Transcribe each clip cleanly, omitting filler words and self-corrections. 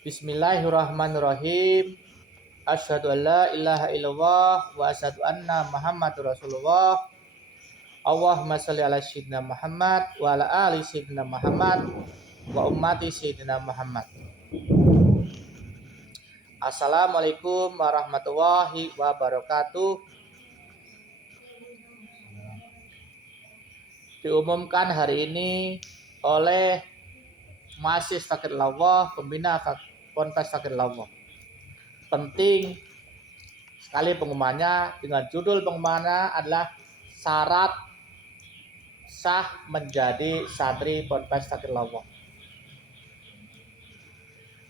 Bismillahirrahmanirrahim. Asyhadu an la ilaha illallah wa asyhadu anna Muhammadur Rasulullah. Allahumma shalli ala sayyidina Muhammad wa ala ali sayyidina Muhammad wa ummati sayyidina Muhammad. Assalamualaikum warahmatullahi wabarakatuh. Diumumkan hari ini oleh Majelis Fakir Allah, pembina Ponpes Fakir Allah. Penting sekali pengumumannya, dengan judul pengumumannya adalah syarat sah menjadi santri Ponpes Fakir Allah.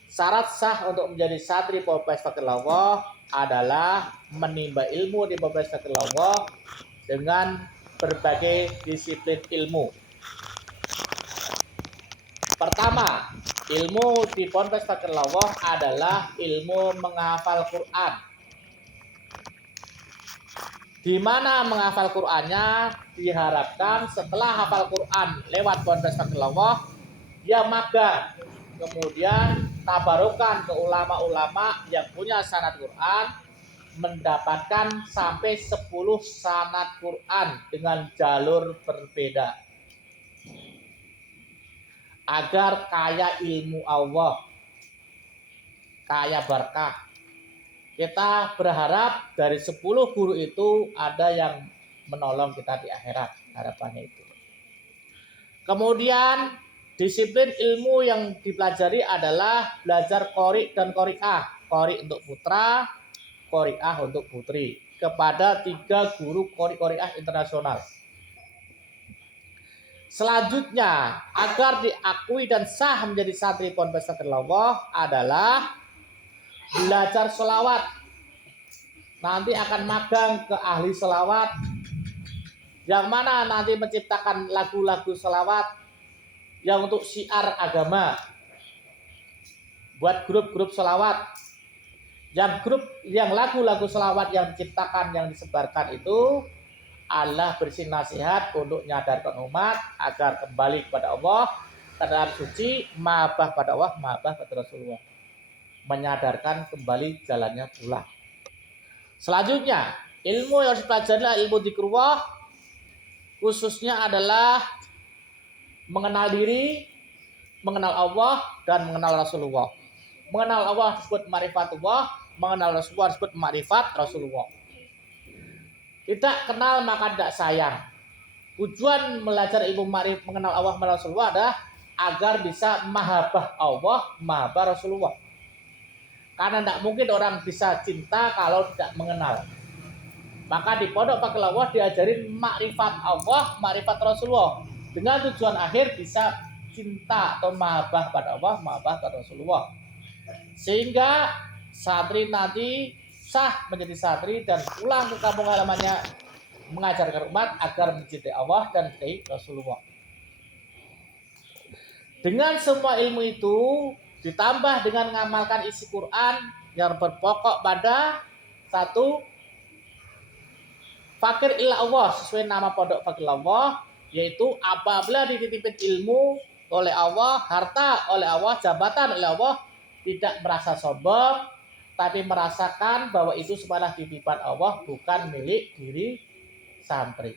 Syarat sah untuk menjadi santri Ponpes Fakir Allah adalah menimba ilmu di Ponpes Fakir Allah dengan berbagai disiplin ilmu. Pertama, ilmu di Ponpes Fakir Allah adalah ilmu menghafal Quran. Di mana menghafal Qur'annya diharapkan setelah hafal Quran lewat Ponpes Fakir Allah, dia magang, kemudian tabarukan ke ulama-ulama yang punya sanad Quran, mendapatkan sampai 10 sanad Quran dengan jalur berbeda agar kaya ilmu Allah, kaya berkah. Kita berharap dari 10 guru itu ada yang menolong kita di akhirat, harapannya itu. Kemudian disiplin ilmu yang dipelajari adalah belajar qori dan qori'ah. Qori untuk putra, qori'ah untuk putri, kepada 3 guru qori'ah internasional. Selanjutnya, agar diakui dan sah menjadi santri Ponpes Fakir Allah adalah belajar sholawat. Nanti akan magang ke ahli sholawat, yang mana nanti menciptakan lagu-lagu sholawat yang untuk syiar agama, buat grup-grup sholawat. Yang lagu-lagu sholawat yang diciptakan, yang disebarkan itu Allah berisi nasihat untuk menyadarkan umat agar kembali kepada Allah, keadaan suci, mahabbah pada Allah, mahabbah pada Rasulullah, menyadarkan kembali jalannya pulang. Selanjutnya, ilmu yang harus dipelajari adalah ilmu dzikrullah, khususnya adalah mengenal diri, mengenal Allah, dan mengenal Rasulullah. Mengenal Allah disebut ma'rifatullah, mengenal Rasulullah disebut ma'rifat Rasulullah. Tidak kenal maka tidak sayang. Tujuan belajar ilmu ma'rifat mengenal Allah, mengenal Rasulullah adalah agar bisa mahabbah Allah, mahabbah Rasulullah. Karena tidak mungkin orang bisa cinta kalau tidak mengenal. Maka di Pondok Fakir Allah diajarin ma'rifat Allah, ma'rifat Rasulullah, dengan tujuan akhir bisa cinta atau mahabbah pada Allah, mahabbah pada Rasulullah. Sehingga santri nanti sah menjadi santri dan pulang ke kampung halamannya mengajarkan umat agar mencintai Allah dan mencintai Rasulullah. Dengan semua ilmu itu ditambah dengan mengamalkan isi Quran yang berpokok pada 1, fakir ila Allah, sesuai nama Pondok Fakir Allah, yaitu apabila dititipin ilmu oleh Allah, harta oleh Allah, jabatan oleh Allah, tidak merasa sombong, tapi merasakan bahwa itu semuanya titipan Allah, bukan milik diri santri,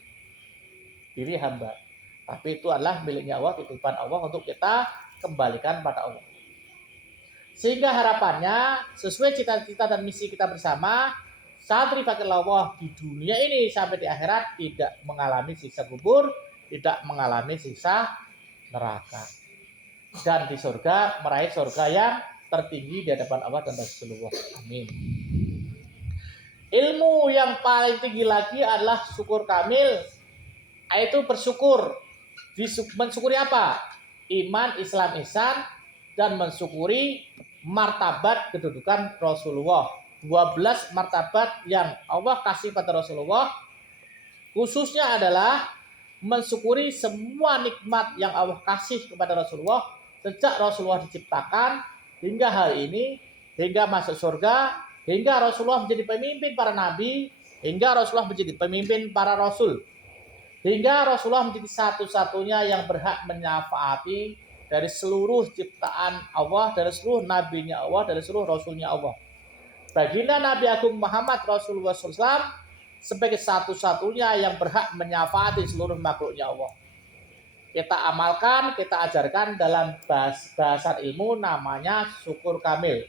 diri hamba, tapi itu adalah miliknya Allah, titipan Allah untuk kita kembalikan pada Allah. Sehingga harapannya sesuai cita-cita dan misi kita bersama, santri Fakir Allah di dunia ini sampai di akhirat tidak mengalami siksa kubur, tidak mengalami siksa neraka, dan di surga meraih surga yang tertinggi di hadapan Allah dan Rasulullah. Amin. Ilmu yang paling tinggi lagi adalah syukur kamil, yaitu bersyukur. Mensyukuri apa? Iman, Islam, ihsan, dan mensyukuri martabat kedudukan Rasulullah. 12 martabat yang Allah kasih pada Rasulullah, khususnya adalah mensyukuri semua nikmat yang Allah kasih kepada Rasulullah sejak Rasulullah diciptakan hingga hari ini, hingga masuk surga, hingga Rasulullah menjadi pemimpin para nabi, hingga Rasulullah menjadi pemimpin para rasul, hingga Rasulullah menjadi satu-satunya yang berhak menyafaati dari seluruh ciptaan Allah, dari seluruh nabinya Allah, dari seluruh rasulnya Allah. Baginda Nabi Agung Muhammad Rasulullah SAW sebagai satu-satunya yang berhak menyafaati seluruh makhluknya Allah. Kita amalkan, kita ajarkan dalam bahasan ilmu namanya syukur kamil.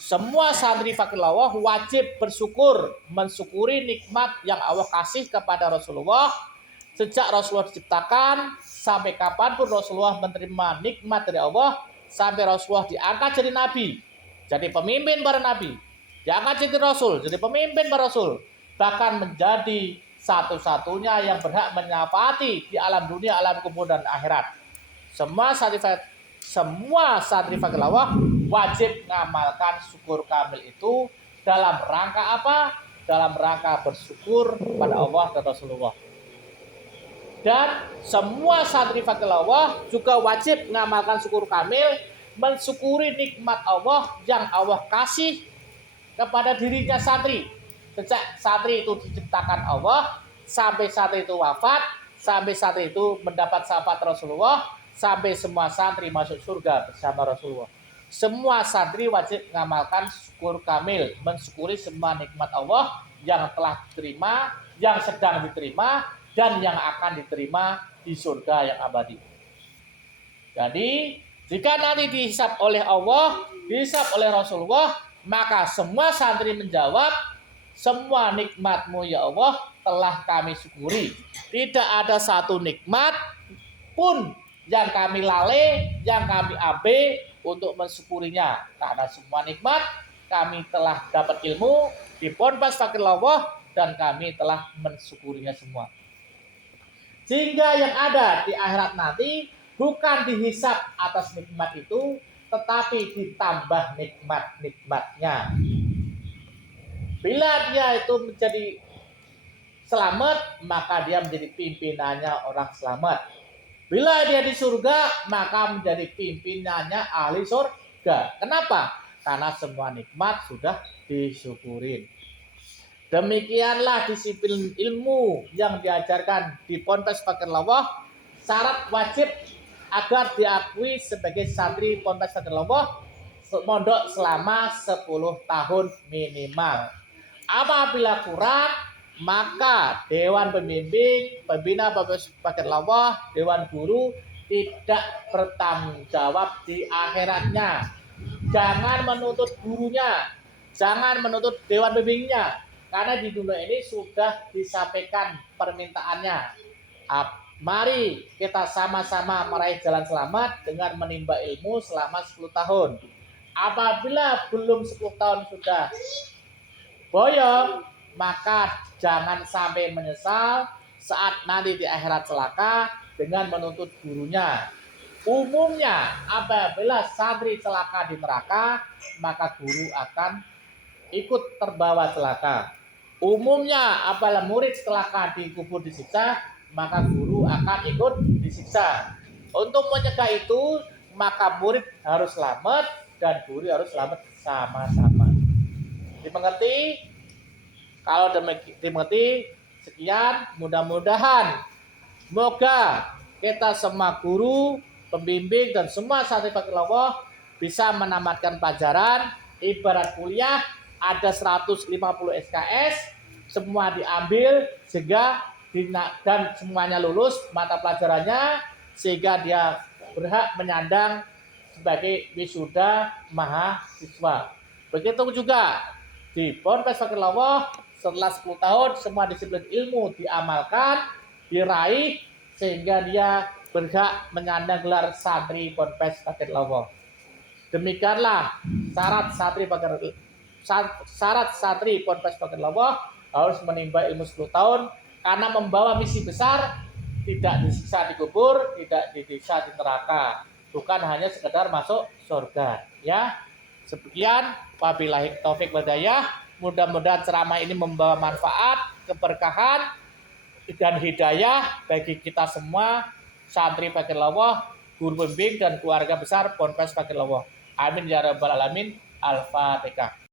Semua santri fakirullah wajib bersyukur, mensyukuri nikmat yang Allah kasih kepada Rasulullah. Sejak Rasulullah diciptakan, sampai kapanpun Rasulullah menerima nikmat dari Allah, sampai Rasulullah diangkat jadi nabi, jadi pemimpin para nabi, diangkat jadi rasul, jadi pemimpin para rasul, bahkan menjadi satu-satunya yang berhak menyafaati di alam dunia, alam kubur dan akhirat. Semua santri fakirullah wajib mengamalkan syukur kamil itu dalam rangka apa? Dalam rangka bersyukur pada Allah dan Rasulullah. Dan semua santri fakirullah juga wajib mengamalkan syukur kamil, mensyukuri nikmat Allah yang Allah kasih kepada dirinya santri. Sejak santri itu diciptakan Allah, sampai santri itu wafat, sampai santri itu mendapat syafaat Rasulullah, sampai semua santri masuk surga bersama Rasulullah. Semua santri wajib mengamalkan syukur kamil, mensyukuri semua nikmat Allah yang telah diterima, yang sedang diterima, dan yang akan diterima di surga yang abadi. Jadi, jika nanti dihisab oleh Allah, dihisab oleh Rasulullah, maka semua santri menjawab, semua nikmat-Mu ya Allah telah kami syukuri. Tidak ada satu nikmat pun yang kami lalai, yang kami abe untuk mensyukurinya. Karena semua nikmat kami telah dapat ilmu di Ponpes Fakirullah dan kami telah mensyukurinya semua. Sehingga yang ada di akhirat nanti bukan dihisab atas nikmat itu, tetapi ditambah nikmat-nikmatnya. Bila dia itu menjadi selamat, maka dia menjadi pimpinannya orang selamat. Bila dia di surga, maka menjadi pimpinannya ahli surga. Kenapa? Karena semua nikmat sudah disyukurin. Demikianlah disiplin ilmu yang diajarkan di Ponpes Fakirullah. Syarat wajib agar diakui sebagai santri Ponpes Fakirullah mondok selama 10 tahun minimal. Apabila kurang, maka Dewan Pembimbing, Pembina Ponpes Fakirullah, Dewan Guru tidak bertanggung jawab di akhiratnya. Jangan menuntut gurunya, jangan menuntut Dewan Pembimbingnya, karena di dunia ini sudah disampaikan permintaannya. Mari kita sama-sama meraih jalan selamat dengan menimba ilmu selama 10 tahun. Apabila belum 10 tahun sudah boyong, maka jangan sampai menyesal saat nanti di akhirat celaka dengan menuntut gurunya. Umumnya apabila santri celaka di neraka, maka guru akan ikut terbawa celaka. Umumnya apabila murid celaka di kubur disiksa, maka guru akan ikut disiksa. Untuk mencegah itu, maka murid harus selamat dan guru harus selamat sama-sama. Dimengerti? Kalau dimengerti, sekian. Mudah-mudahan semoga kita semua guru, pembimbing dan semua santri fakirullah bisa menamatkan pelajaran. Ibarat kuliah ada 150 SKS, semua diambil sehingga dan semuanya lulus mata pelajarannya, sehingga dia berhak menyandang sebagai wisuda mahasiswa. Begitu juga di Ponpes Fakirullah, setelah 10 tahun semua disiplin ilmu diamalkan, diraih, sehingga dia berhak menyandang gelar santri Ponpes Fakirullah. Demikianlah syarat santri Ponpes Fakirullah harus menimba ilmu 10 tahun, karena membawa misi besar, tidak disiksa di kubur, tidak disiksa di neraka, bukan hanya sekedar masuk surga. Ya, sekian. Wabillahi taufik wal hidayah. Mudah-mudahan ceramah ini membawa manfaat, keberkahan dan hidayah bagi kita semua santri Fakirullah, guru pembimbing dan keluarga besar Ponpes Fakirullah. Amin ya rabbal alamin. Al-Fatihah.